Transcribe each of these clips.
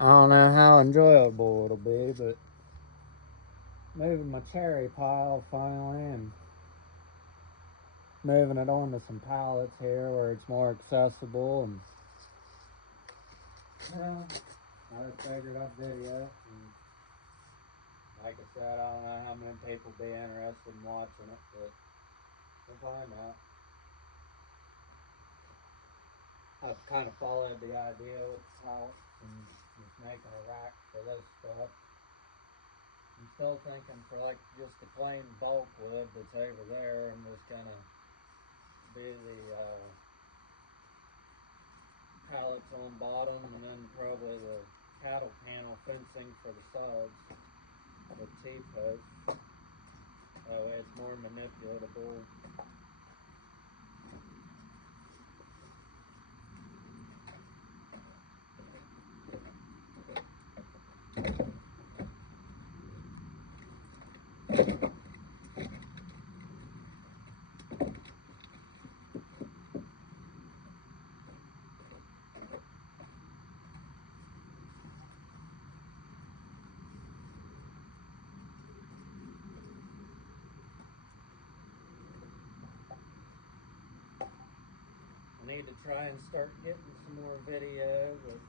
I don't know how enjoyable it'll be, but moving my cherry pile finally and moving it onto some pallets here where it's more accessible. And well, I just figured I'd video. And like I said, I don't know how many people be interested in watching it, but we'll find out. I've kind of followed the idea with the pallets and just making a rack for this stuff. I'm still thinking for like just the plain bulk wood that's over there, I'm just gonna do the pallets on bottom and then probably the cattle panel fencing for the sides with T-posts. That way it's more manipulatable. I need to try and start getting some more video, but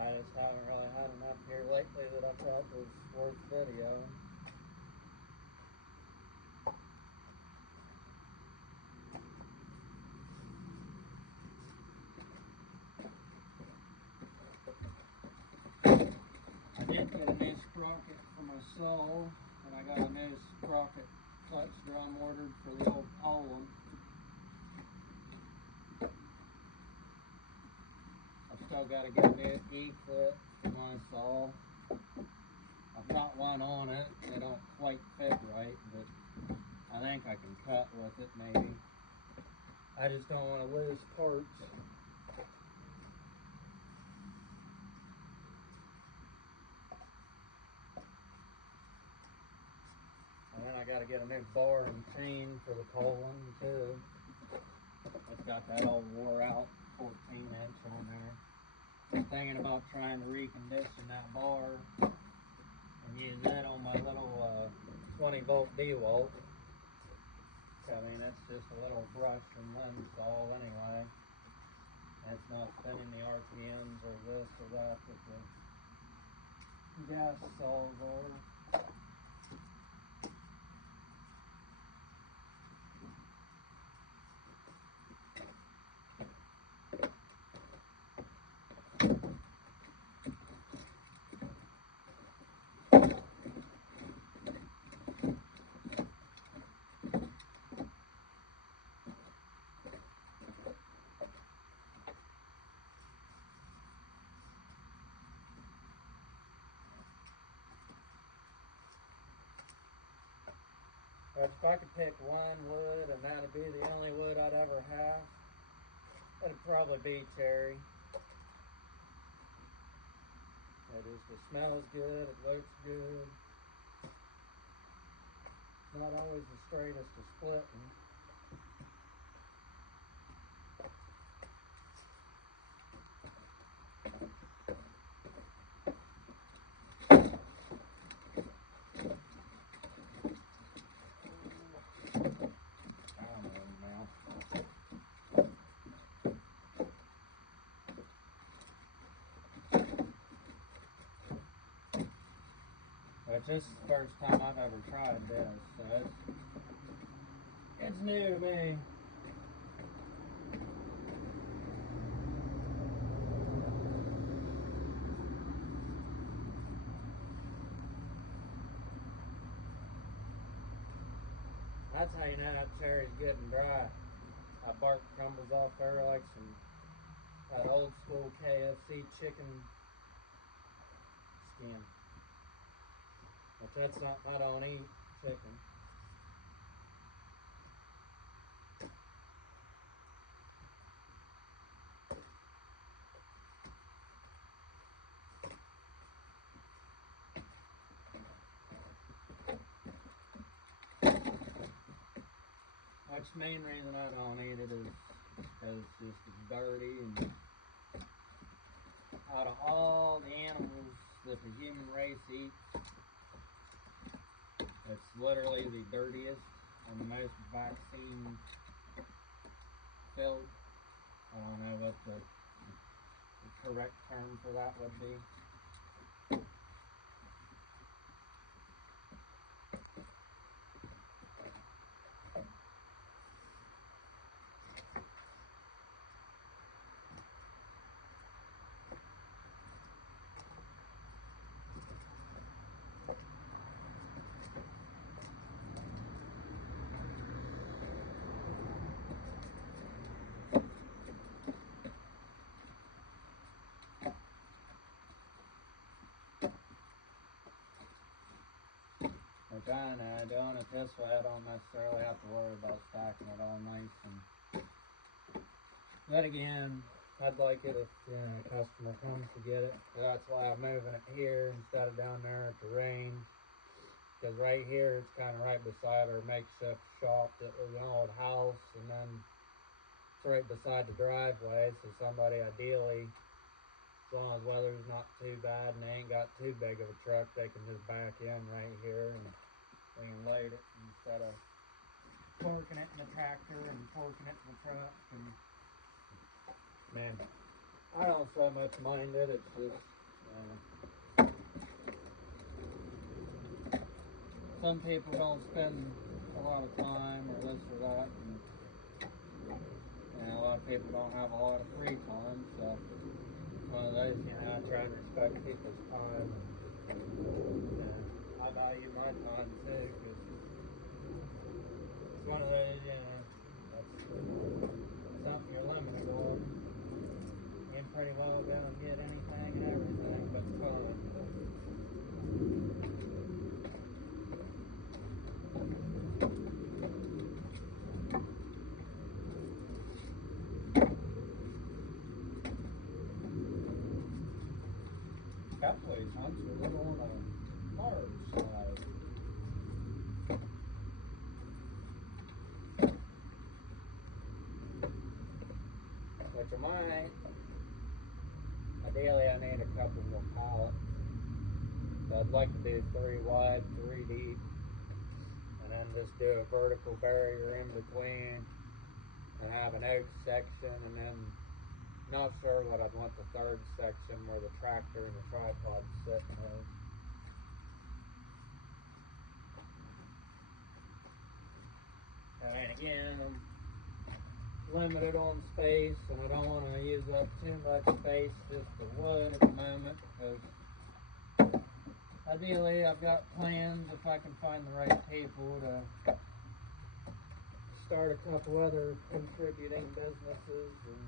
I just haven't really had enough here lately that I thought was worth videoing. I did get a new sprocket for my saw, and I got a new sprocket clutch drum ordered for the old Poland. I've still got to get a new E-clip for my saw. I've got one on it. They don't quite fit right, but I think I can cut with it maybe. I just don't want to lose parts. And then I got to get a new bar and chain for the Poland too. It's got that old wore out 14-inch on there. I'm thinking about trying to recondition that bar and use that on my little 20-volt DeWalt. I mean, it's just a little brush and lens saw anyway. It's not spinning the RPMs or this or that with the gas saws are. If I could pick one wood and that'd be the only wood I'd ever have, it'd probably be cherry. It smells good, it looks good. It's not always the straightest of splitting. But this is the first time I've ever tried this, so it's new to me. That's how you know that cherry's good and dry. That bark crumbles off there like that old school KFC chicken skin. But that's something I don't eat, chicken. That's the main reason I don't eat it is because it's just dirty and out of all the animals that the human race eats, it's literally the dirtiest and the most vaccine filled. I don't know what the correct term for that would be. Which I know, doing it this way, I don't necessarily have to worry about stacking it all nice. But again, I'd like it if a customer comes to get it. So that's why I'm moving it here instead of down there at the range. Because right here, it's kind of right beside our makeshift shop that was an old house, and then it's right beside the driveway. So somebody ideally, as long as weather's not too bad and they ain't got too big of a truck, they can just back in right here and we can load it instead of parking it in the tractor and parking it in the truck. And man, I don't so much mind it. It's just some people don't spend a lot of time or this or that, and a lot of people don't have a lot of free time. So it's one of those, I try to respect people's time. I value my time too, because it's one of those, that's something you're limited on. You can pretty well go and get anything and everything but time. Couple of these hunts are a little on the large side. Which I might. Ideally, I need a couple more pallets. So I'd like to do 3 wide, 3 deep, and then just do a vertical barrier in between, and have an oak section, and then not sure what I'd want the third section where the tractor and the tripod sit in. And again, I'm limited on space, and I don't want to use up too much space just for wood at the moment, because ideally I've got plans, if I can find the right people, to start a couple other contributing businesses. And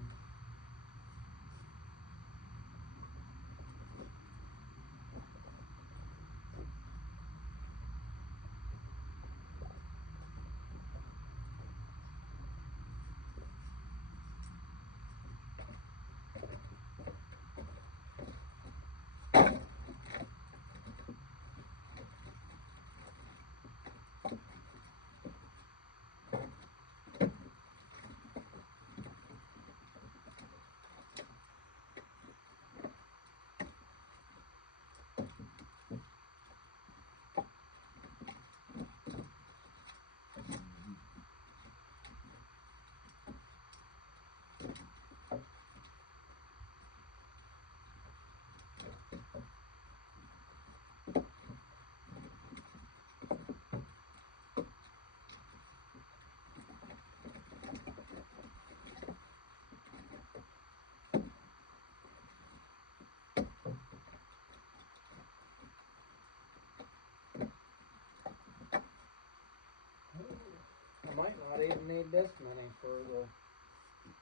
I might not even need this many for the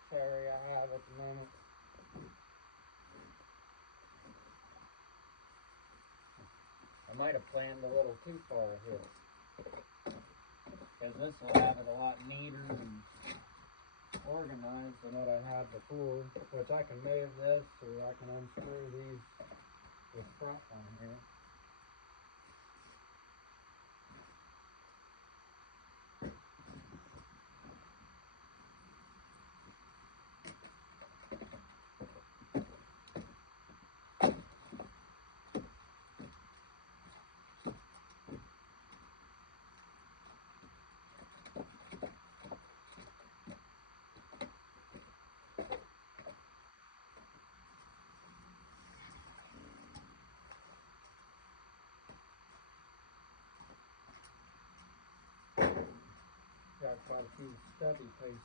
cherry I have at the moment. I might have planned a little too far ahead, because this will have it a lot neater and organized than what I had before, which I can move this, or I can unscrew this front one here. quite a few stubby pieces.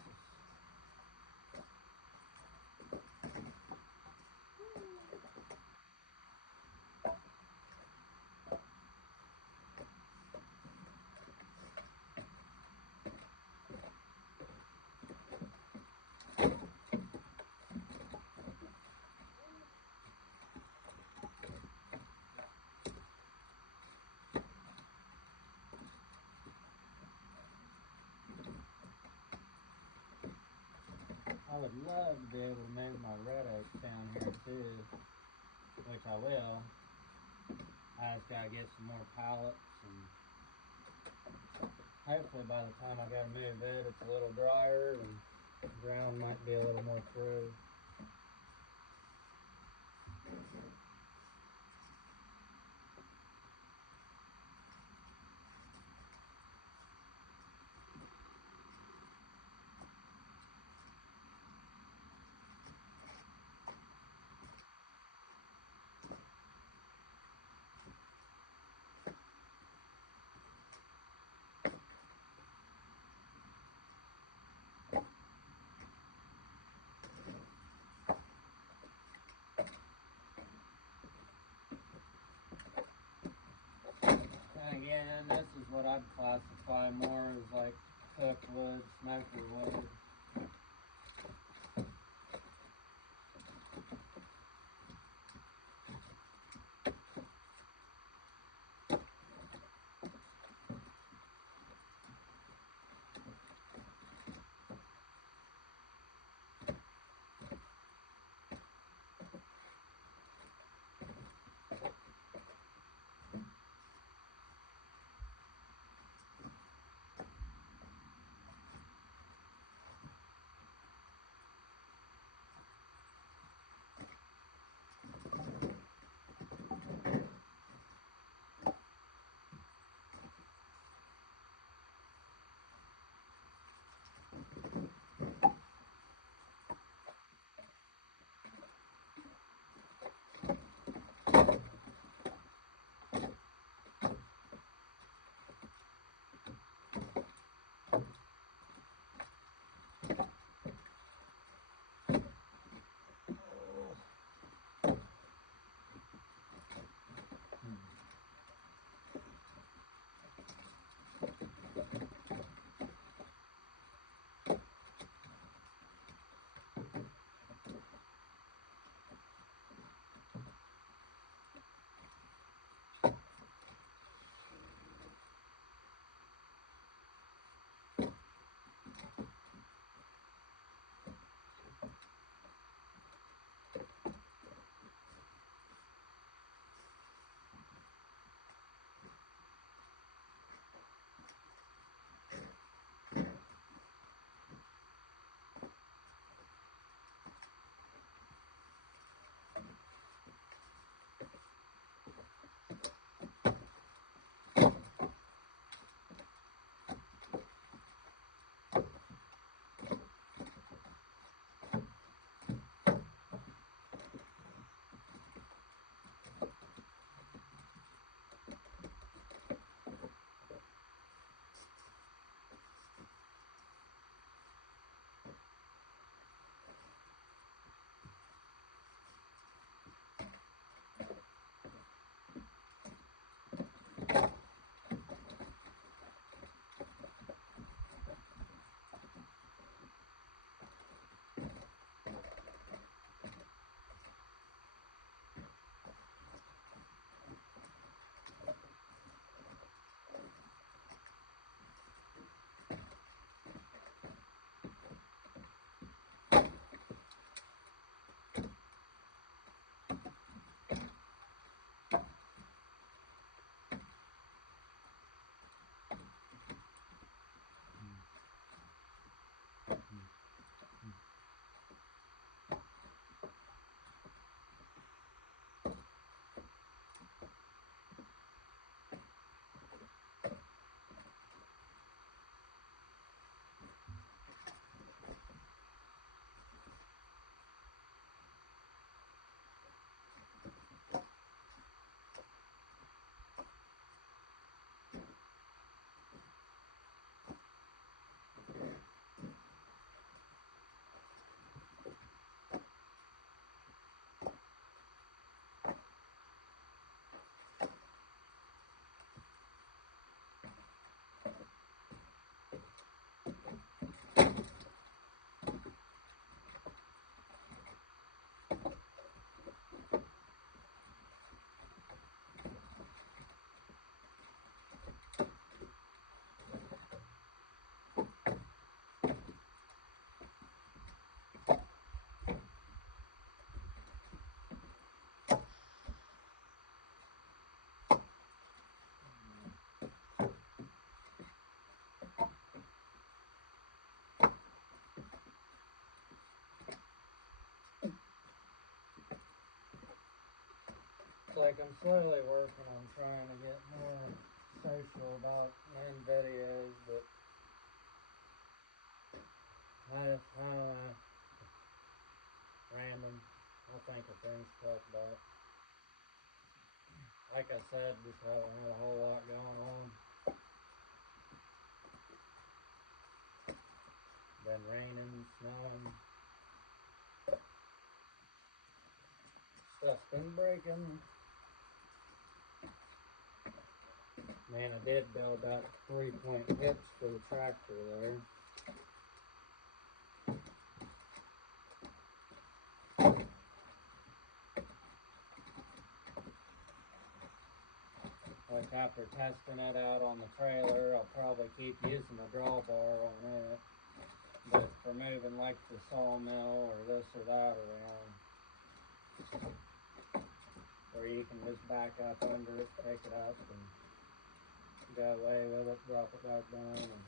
I would love to be able to move my red oak down here too, which I will. I just gotta get some more pallets, and hopefully by the time I gotta move it, it's a little drier and the ground might be a little more through. And again, this is what I'd classify more as like cooked wood, smoker wood. like I'm slowly working on trying to get more social about in videos, but I random. I'll think of things to talk about. Like I said, just haven't had a whole lot going on. Been raining, snowing. Stuff's been breaking. Man, I did build that 3-point hitch for the tractor there. Like after testing it out on the trailer, I'll probably keep using the drawbar on it. But for moving like the sawmill or this or that around, where you can just back up under it, pick it up, and go away with it, drop it back down. And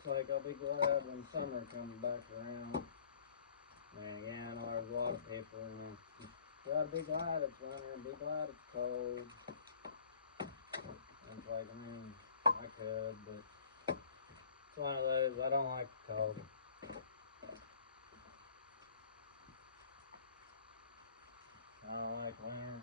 It's like I'll be glad when summer comes back around. And again, there's a lot of people in there. Gotta be glad it's winter and be glad it's cold. And it's like, I mean, I could, but it's one of those, I don't like the cold. I don't like winter.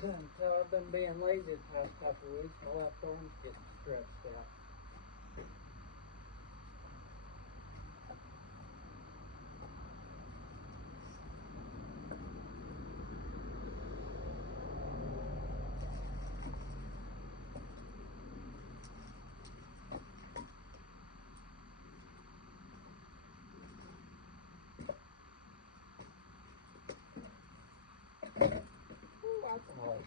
So I've been being lazy the past couple of weeks. My left arm's getting stretched out. Ooh, alcohol.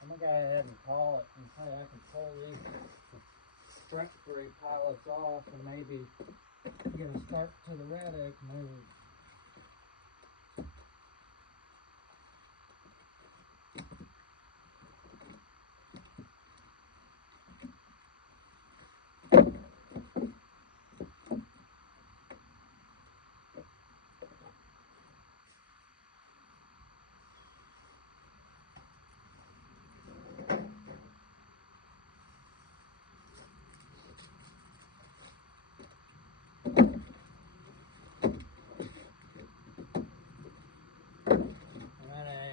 I'm gonna go ahead and call it and say I can pull these front 3 pallets off and maybe get a start to the red egg move.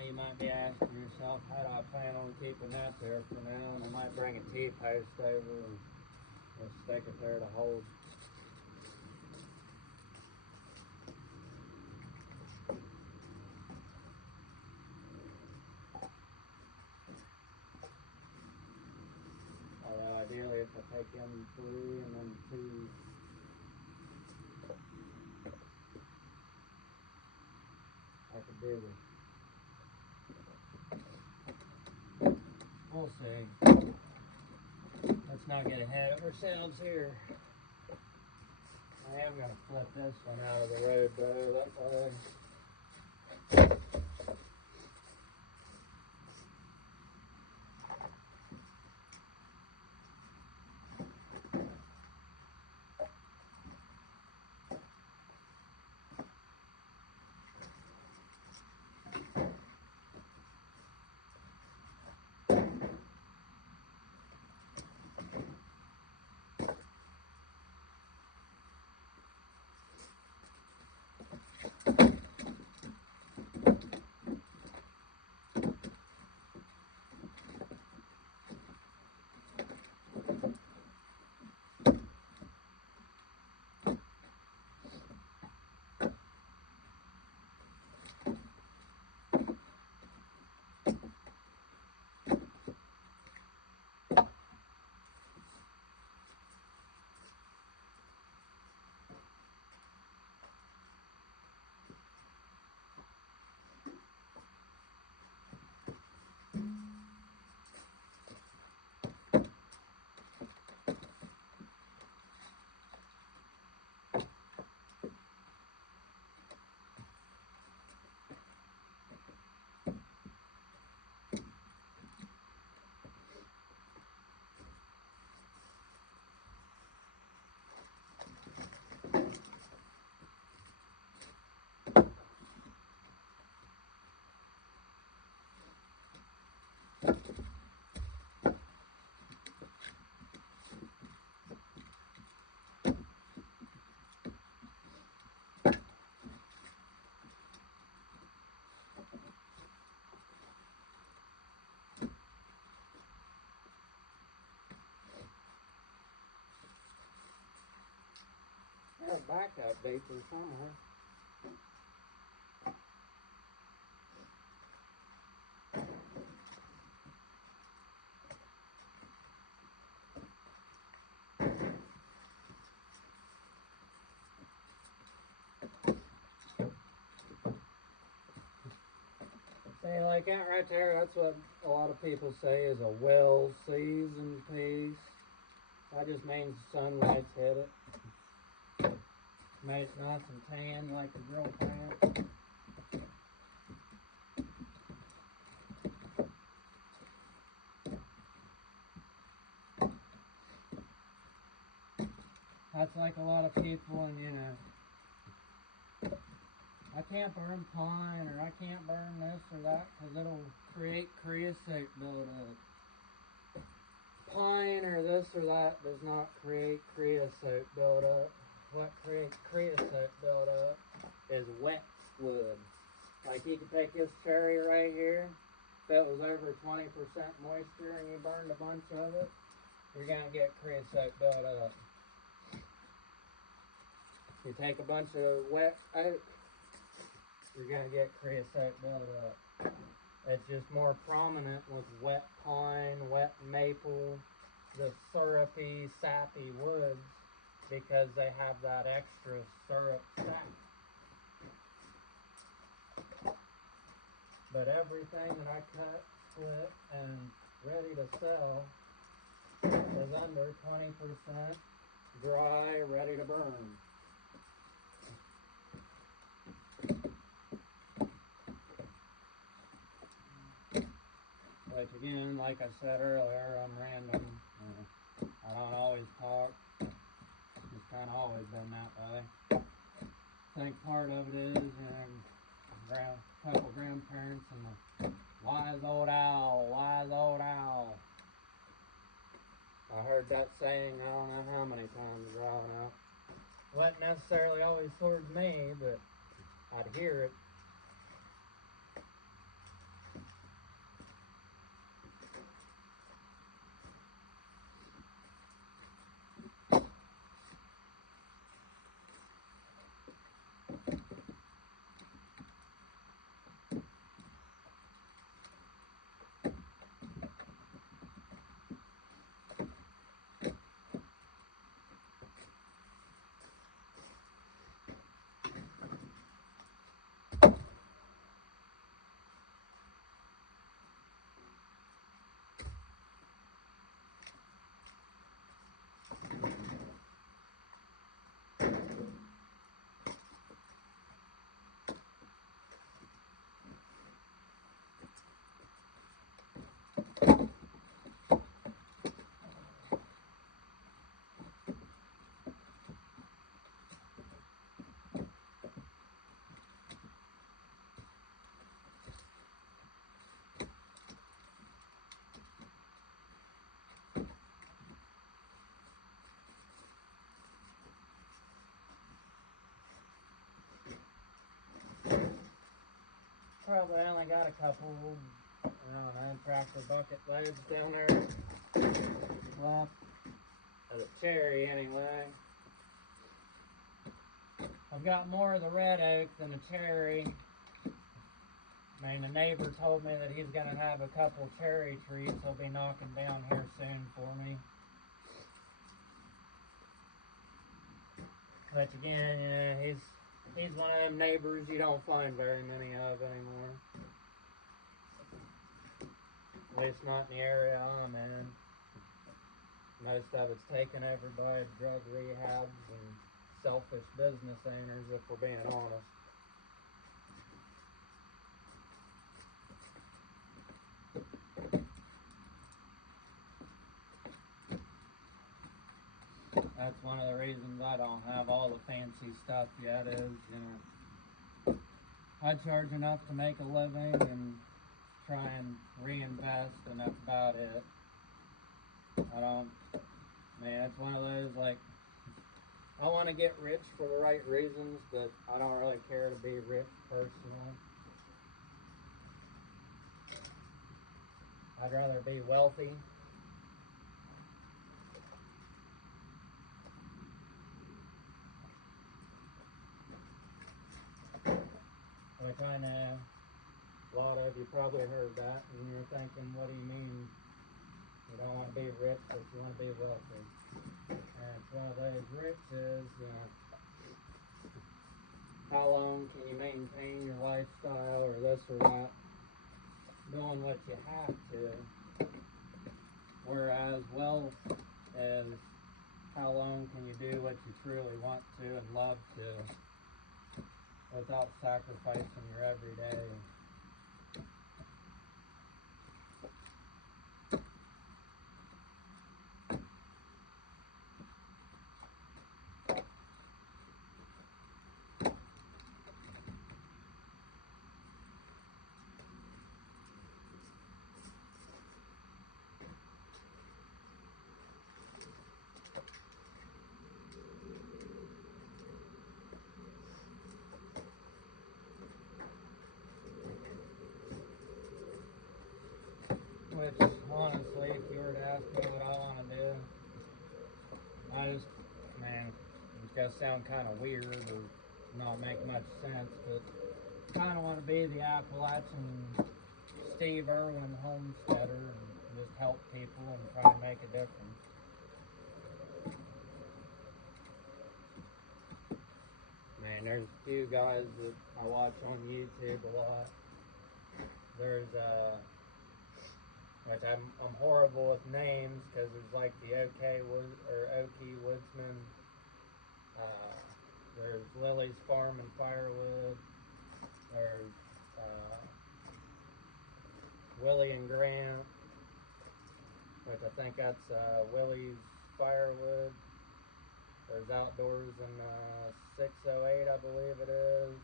You might be asking yourself, how do I plan on keeping that there for now? And I might bring a T-post over and just stick it there to hold. Although ideally if I take in 3 and then 2, I could do this. We'll see. Let's not get ahead of ourselves here. I am going to flip this one out of the road though. That way. got a backup beeper somewhere. See, like that right there, that's what a lot of people say is a well-seasoned piece. That just means the sunlight's hit it. Made it nice and tan like a grill pan. That's like a lot of people, and you know, I can't burn pine or I can't burn this or that because it'll create creosote buildup. Pine or this or that does not create creosote buildup. What creates creosote buildup is wet wood. Like you can take this cherry right here, if it was over 20% moisture and you burned a bunch of it, you're going to get creosote buildup. If you take a bunch of wet oak, you're going to get creosote buildup. It's just more prominent with wet pine, wet maple, the syrupy, sappy woods, because they have that extra syrup sap. But everything that I cut, split, and ready to sell is under 20% dry, ready to burn. Which again, like I said earlier, I'm random. I don't always talk. It's kind of always been that way. I think part of it is, couple grandparents and the wise old owl, wise old owl. I heard that saying I don't know how many times growing up. Wasn't necessarily always towards me, but I'd hear it. Probably only got a couple, I don't know, tractor bucket loads down there left of the cherry anyway. I've got more of the red oak than the cherry. I mean, the neighbor told me that he's going to have a couple cherry trees he'll be knocking down here soon for me. But again, yeah, he's one of them neighbors you don't find very many of anymore. At least not in the area I'm in. Most of it's taken over by drug rehabs and selfish business owners, if we're being honest. That's one of the reasons I don't have all the fancy stuff yet is, you know, I charge enough to make a living and try and reinvest, and that's about it. It's one of those, like, I want to get rich for the right reasons, but I don't really care to be rich personally. I'd rather be wealthy. Which I know a lot of you probably heard that, and you're thinking, what do you mean you don't want to be rich, but you want to be wealthy? And it's one of those riches, how long can you maintain your lifestyle or this or that, doing what you have to. Whereas wealth is how long can you do what you truly want to and love to without sacrificing your everyday. Which, honestly, if you were to ask me what I want to do, man, it's going to sound kind of weird or not make much sense, but kind of want to be the Appalachian Steve Irwin homesteader and just help people and try to make a difference. Man, there's a few guys that I watch on YouTube a lot. There's which I'm horrible with names because there's like the Okie Woodsman. There's Lily's Farm and Firewood. There's Willie and Grant, which I think that's Willie's Firewood. There's Outdoors in 608, I believe it is.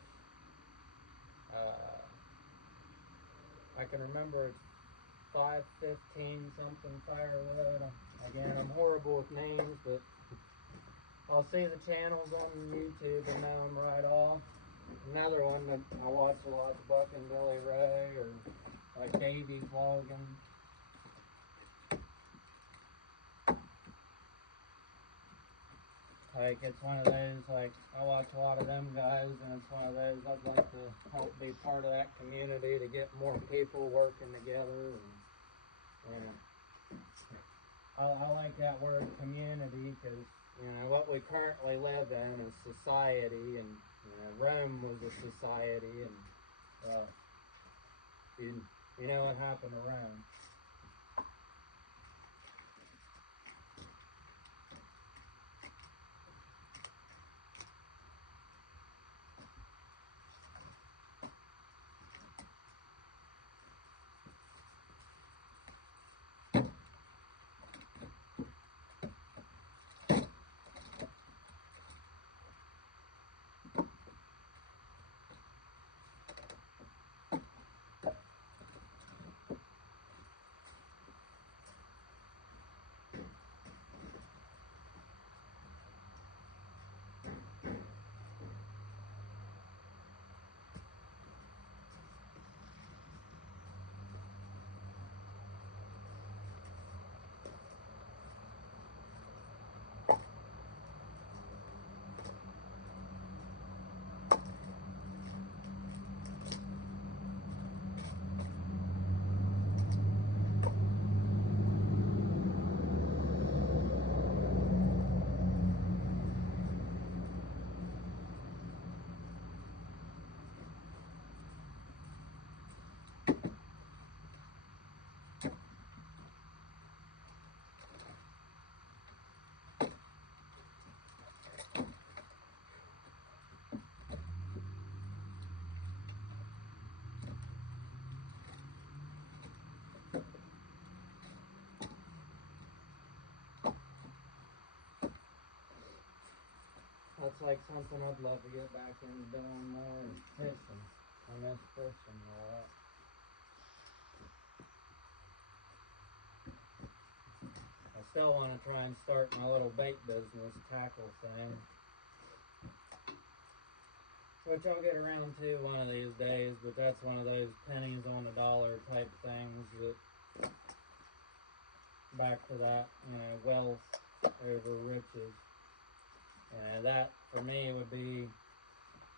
I can remember it's 515 something Firewood. Again, I'm horrible with names, but I'll see the channels on YouTube and know them right off. Another one that I watch a lot is Buck and Billy Ray, or like Davey vlogging. Like, it's one of those, like, I watch a lot of them guys, and it's one of those, I'd like to help be part of that community to get more people working together. And I like that word community because, what we currently live in is society, and, Rome was a society, and, you know what happened to Rome. That's like something I'd love to get back into doing more, and fishing. I miss fishing a lot. I still want to try and start my little bait business tackle thing, which I'll get around to one of these days, but that's one of those pennies on the dollar type things that, back to that, wealth over riches. And that, for me, would be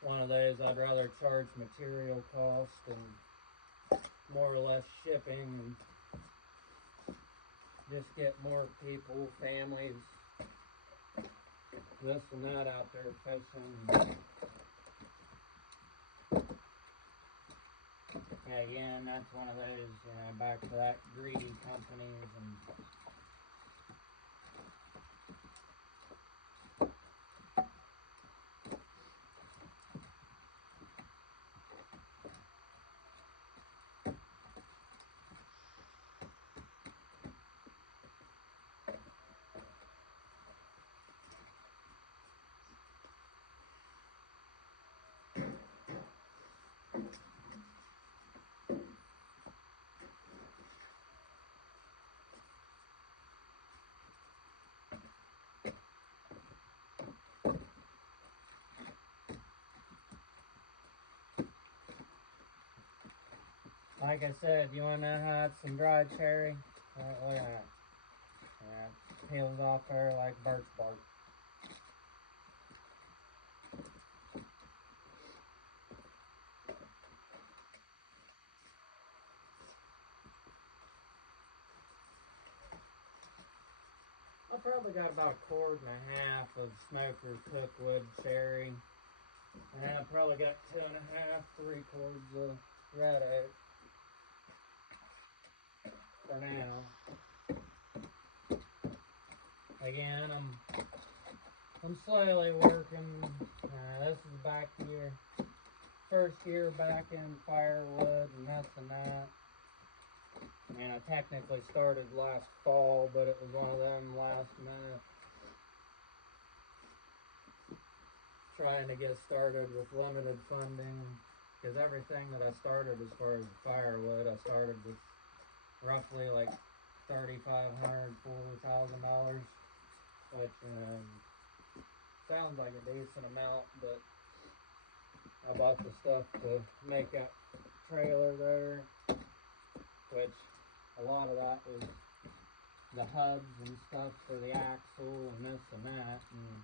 one of those I'd rather charge material cost and more or less shipping and just get more people, families, this and that out there fishing. Yeah, again, that's one of those, you know, back to that greedy companies and like I said, you want to know how it's some dried cherry? Look at that. Yeah, it peels off there like birch bark. I probably got about 1.25 quarts of smoker cookwood cherry. And I probably got 2.5, 3 quarts of red oak. For now. Again, I'm slowly working. This is back year, first year back in firewood and this and that. I mean, I technically started last fall, but it was one of them last minute trying to get started with limited funding. Because everything that I started as far as firewood, I started with roughly like $3,500, $4,000, which sounds like a decent amount, but I bought the stuff to make that trailer there, which a lot of that was the hubs and stuff for the axle and this and that, and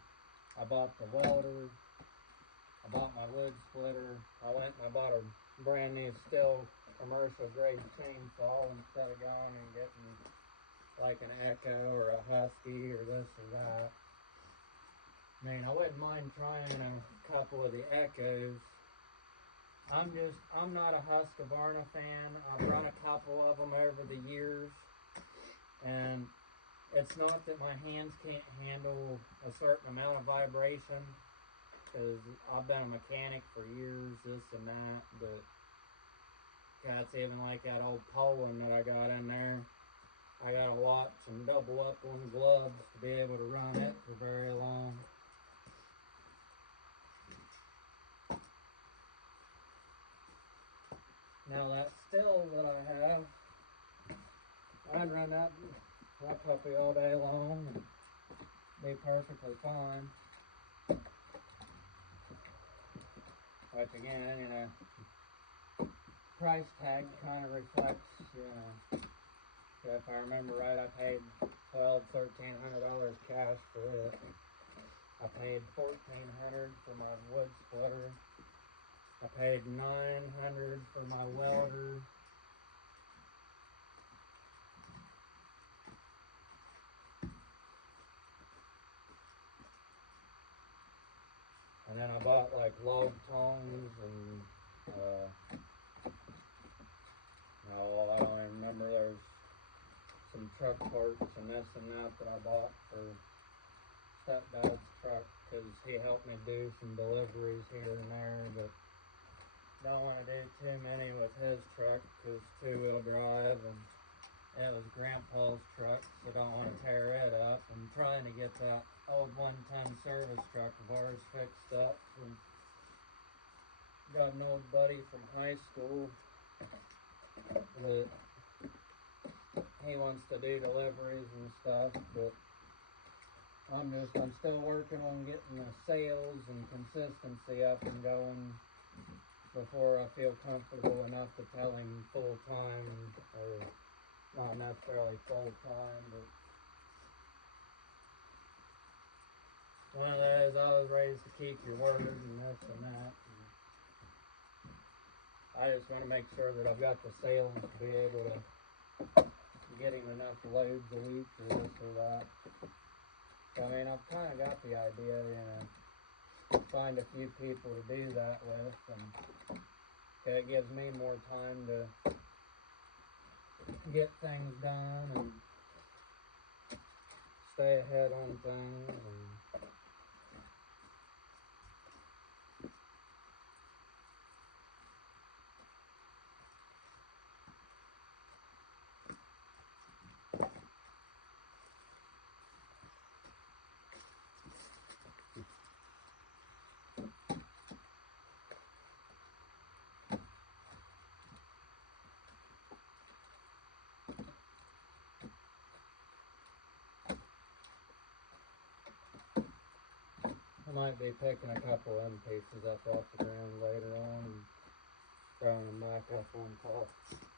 I bought the welder, I bought my wood splitter, I went and I bought a brand new Stihl commercial grade chainsaw instead of going and getting like an Echo or a Husky or this or that. I mean, I wouldn't mind trying a couple of the Echoes. I'm not a Husqvarna fan. I've run a couple of them over the years, and it's not that my hands can't handle a certain amount of vibration, because I've been a mechanic for years, this and that, but that's even like that old Poland that I got in there. I gotta watch and double up on gloves to be able to run it for very long. Now that Stihl that I have, I'd run that puppy all day long and be perfectly fine. Which again, you know, price tag kind of reflects, you know, if I remember right, I paid $1,200–1,300 cash for it. I paid $1,400 for my wood splitter. I paid $900 for my welder. And then I bought like log tongs and I don't even remember, there's some truck parts and this and that I bought for stepdad's truck, because he helped me do some deliveries here and there, but don't want to do too many with his truck because two-wheel drive, and it was Grandpa's truck, so don't want to tear it up. I'm trying to get that old 1-ton service truck of ours fixed up. And got an old buddy from high school that he wants to do deliveries and stuff, but I'm still working on getting the sales and consistency up and going before I feel comfortable enough to tell him full-time, or not necessarily full-time, but one of those, I was raised to keep your word and this and that. And I just want to make sure that I've got the sailings to be able to get him enough loads a week or this or that. So, I mean, I've kind of got the idea, you know, find a few people to do that with, and it gives me more time to get things done and stay ahead on things. And I might be picking a couple of them pieces up off the ground later on and throwing them back up on top.